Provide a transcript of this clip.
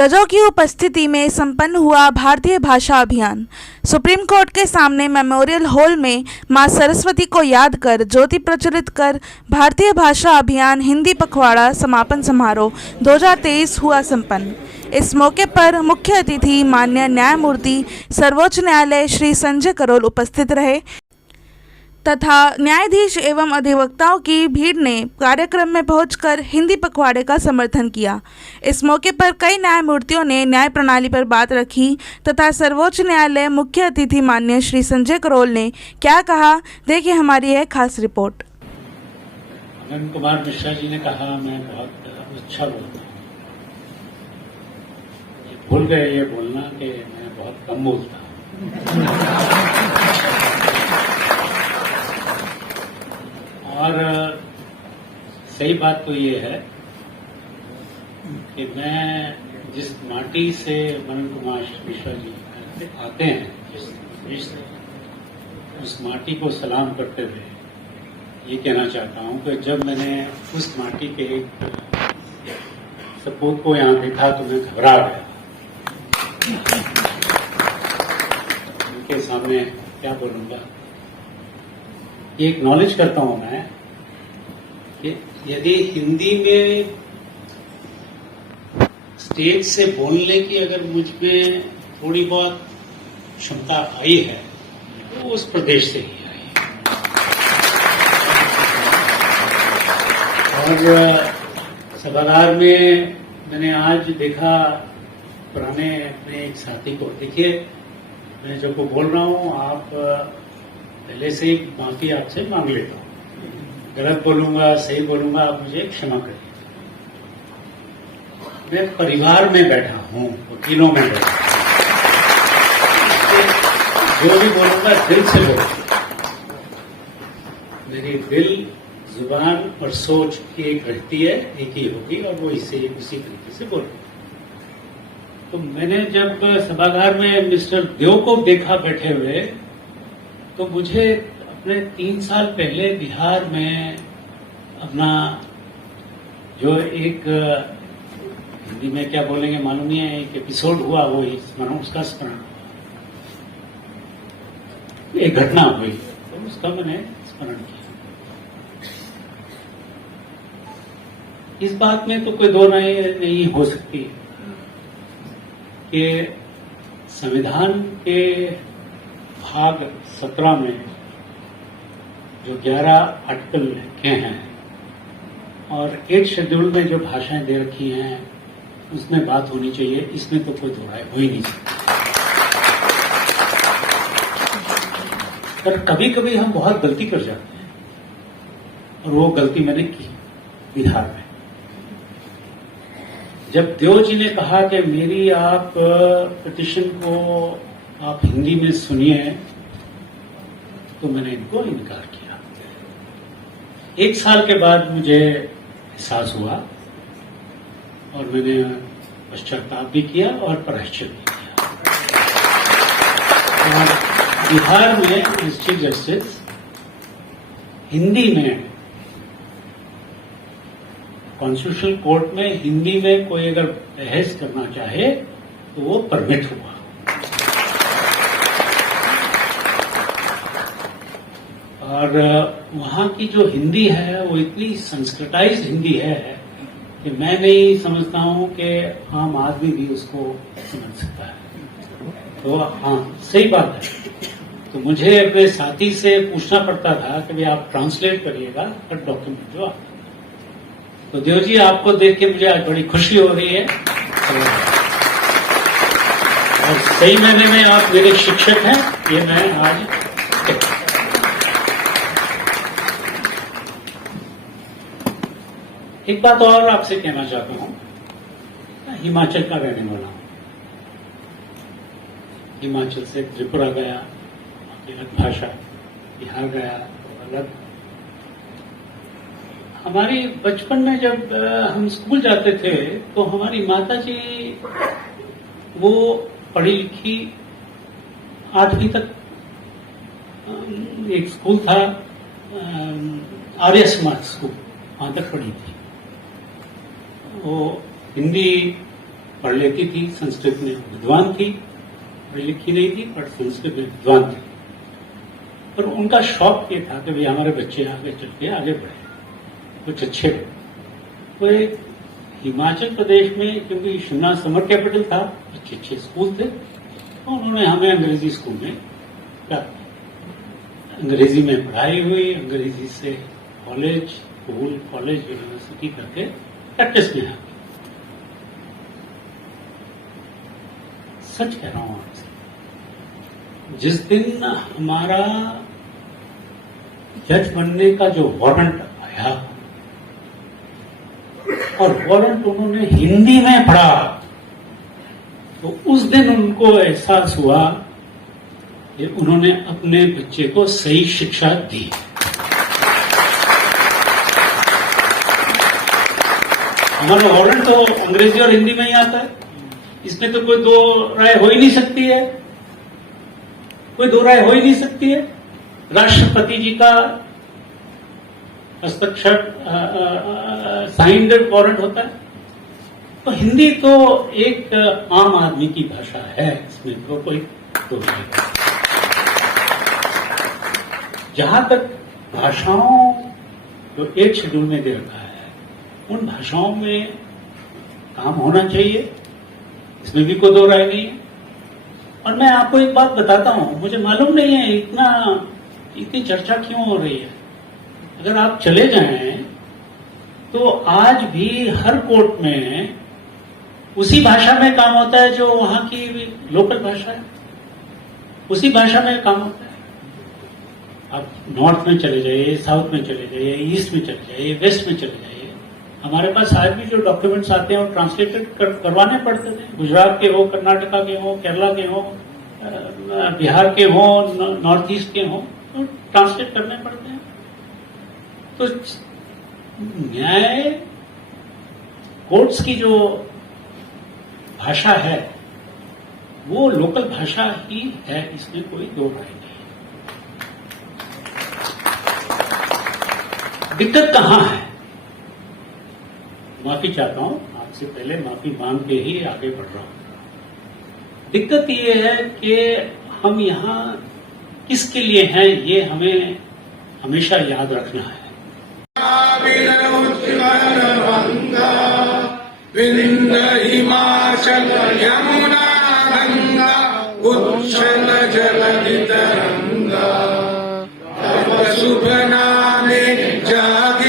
जजों की उपस्थिति में संपन्न हुआ भारतीय भाषा अभियान। सुप्रीम कोर्ट के सामने मेमोरियल हॉल में मां सरस्वती को याद कर ज्योति प्रज्वलित कर भारतीय भाषा अभियान हिंदी पखवाड़ा समापन समारोह 2023 हुआ संपन्न। इस मौके पर मुख्य अतिथि माननीय न्यायमूर्ति सर्वोच्च न्यायालय श्री संजय करोल उपस्थित रहे तथा न्यायाधीश एवं अधिवक्ताओं की भीड़ ने कार्यक्रम में पहुंचकर हिंदी पखवाड़े का समर्थन किया। इस मौके पर कई न्यायमूर्तियों ने न्याय प्रणाली पर बात रखी तथा सर्वोच्च न्यायालय मुख्य अतिथि माननीय श्री संजय करोल ने क्या कहा, देखिए हमारी यह खास रिपोर्ट। अनंत कुमार मिश्रा जी ने कहा मैं बहुत अच्छा बोलता हूँ। भूल गए ये बोलना कि मैं बहुत कम बोलता हूँ। और सही बात तो ये है कि मैं जिस माटी से अनंत कुमार मिश्रा जी आते हैं, जिस देश से, उस माटी को सलाम करते हुए ये कहना चाहता हूं कि जब मैंने उस माटी के एक सपूत को यहां देखा तो मैं घबरा गया। उनके सामने क्या बोलूंगा, ये एक्नॉलेज करता हूं मैं कि यदि हिंदी में स्टेज से बोलने की अगर मुझ में थोड़ी बहुत क्षमता आई है तो उस प्रदेश से ही आई है। और सभागार में मैंने आज देखा पुराने अपने एक साथी को, देखिए मैं जो को बोल रहा हूं आप पहले से ही माफी आपसे मांग लेता हूं। गलत बोलूंगा सही बोलूंगा आप मुझे क्षमा करिए। मैं परिवार में बैठा हूं, वकीलों में बैठा हूं, जो भी बोलूंगा दिल से बोलूंगा। मेरी दिल, जुबान और सोच की एक रहती है, एक ही होगी और वो इसे उसी तरीके से बोलूंगा। तो मैंने जब सभागार में मिस्टर देव को देखा बैठे हुए तो मुझे अपने 3 साल पहले बिहार में अपना जो एक हिंदी में क्या बोलेंगे मालूम नहीं है, एक एपिसोड हुआ वो स्मरण, उसका स्मरण, एक घटना हुई तो उसका मैंने स्मरण किया। इस बात में तो कोई दो राय नहीं हो सकती कि संविधान के भाग 17 में जो 11 आर्टिकल लिखे हैं और 8 शेड्यूल में जो भाषाएं दे रखी हैं उसमें बात होनी चाहिए, इसमें तो कोई दो राय हो ही नहीं सकती। पर कभी कभी हम बहुत गलती कर जाते हैं और वो गलती मैंने की बिहार में। जब देव जी ने कहा कि मेरी आप पिटिशन को आप हिंदी में सुनिए तो मैंने इनको इनकार किया। 1 साल के बाद मुझे एहसास हुआ और मैंने पश्चाताप भी किया और प्रायश्चित भी किया। और बिहार में चीफ जस्टिस हिंदी में, कॉन्स्टिट्यूशनल कोर्ट में हिंदी में कोई अगर बहस करना चाहे तो वो परमिट हुआ। और वहां की जो हिंदी है वो इतनी संस्कृताइज्ड हिंदी है कि मैं नहीं समझता हूं कि आम आदमी भी उसको समझ सकता है। तो हाँ, सही बात है। तो मुझे अपने साथी से पूछना पड़ता था कि भाई आप ट्रांसलेट करिएगा हर डॉक्यूमेंट जो आता। तो देव जी आपको देख के मुझे आज बड़ी खुशी हो रही है और सही मायने में आप मेरे शिक्षक हैं, ये मैं आज एक बात और आपसे कहना चाहता हूं। हिमाचल का रहने वाला हूं, हिमाचल से त्रिपुरा गया, अलग भाषा, बिहार गया तो अलग। हमारी बचपन में जब हम स्कूल जाते थे तो हमारी माता जी वो पढ़ी लिखी 8वीं तक एक स्कूल था आर्य समाज स्कूल, वहां तक पढ़ी थी। वो हिंदी पढ़ लेती थी, संस्कृत में विद्वान थी, पढ़ी लिखी नहीं थी पर संस्कृत में विद्वान थी। पर उनका शौक ये था कि भाई हमारे बच्चे आगे चल के आगे बढ़े, कुछ अच्छे बने। तो एक हिमाचल प्रदेश में, क्योंकि शिमला समर कैपिटल था, अच्छे अच्छे स्कूल थे, तो उन्होंने हमें अंग्रेजी स्कूल में डाला। अंग्रेजी में पढ़ाई हुई, अंग्रेजी से कॉलेज, स्कूल, कॉलेज, यूनिवर्सिटी करके प्रैक्टिस में आ गई। सच कह रहा हूं आपसे, जिस दिन हमारा जज बनने का जो वारंट आया और वारंट उन्होंने हिंदी में पढ़ा, तो उस दिन उनको एहसास हुआ कि उन्होंने अपने बच्चे को सही शिक्षा दी। हमारा वारंट तो अंग्रेजी और हिंदी में ही आता है, इसमें तो कोई दो राय हो ही नहीं सकती है, कोई दो राय हो ही नहीं सकती है। राष्ट्रपति जी का हस्ताक्षर साइंड वारंट होता है, तो हिंदी तो एक आम आदमी की भाषा है, इसमें तो कोई दो राय नहीं। जहां तक भाषाओं जो एक शेड्यूल में दे रखा है, उन भाषाओं में काम होना चाहिए, इसमें भी कोई दो राय नहीं है। और मैं आपको एक बात बताता हूं, मुझे मालूम नहीं है इतनी चर्चा क्यों हो रही है। अगर आप चले जाएं तो आज भी हर कोर्ट में उसी भाषा में काम होता है जो वहां की लोकल भाषा है, उसी भाषा में काम होता है। आप नॉर्थ में चले जाइए, साउथ में चले जाइए, ईस्ट में चले जाइए, वेस्ट में चले जाइए, हमारे पास आज भी जो डॉक्यूमेंट्स आते हैं वो ट्रांसलेटेड करवाने पड़ते थे। गुजरात के हो, कर्नाटका के हो, केरला के हो, बिहार के हो, नॉर्थ ईस्ट के हो, तो ट्रांसलेट करने पड़ते हैं। तो न्याय कोर्ट्स की जो भाषा है वो लोकल भाषा ही है, इसमें कोई दो राय नहीं है। दिक्कत कहां है? माफी चाहता हूं, आपसे पहले माफी मांग के ही आगे बढ़ रहा हूं। दिक्कत ये है कि हम यहां किसके लिए हैं, ये हमें हमेशा याद रखना है। विंध्य हिमाचल यमुना गंगा उच्छल जलधि तरंगा, तब शुभ नामे जग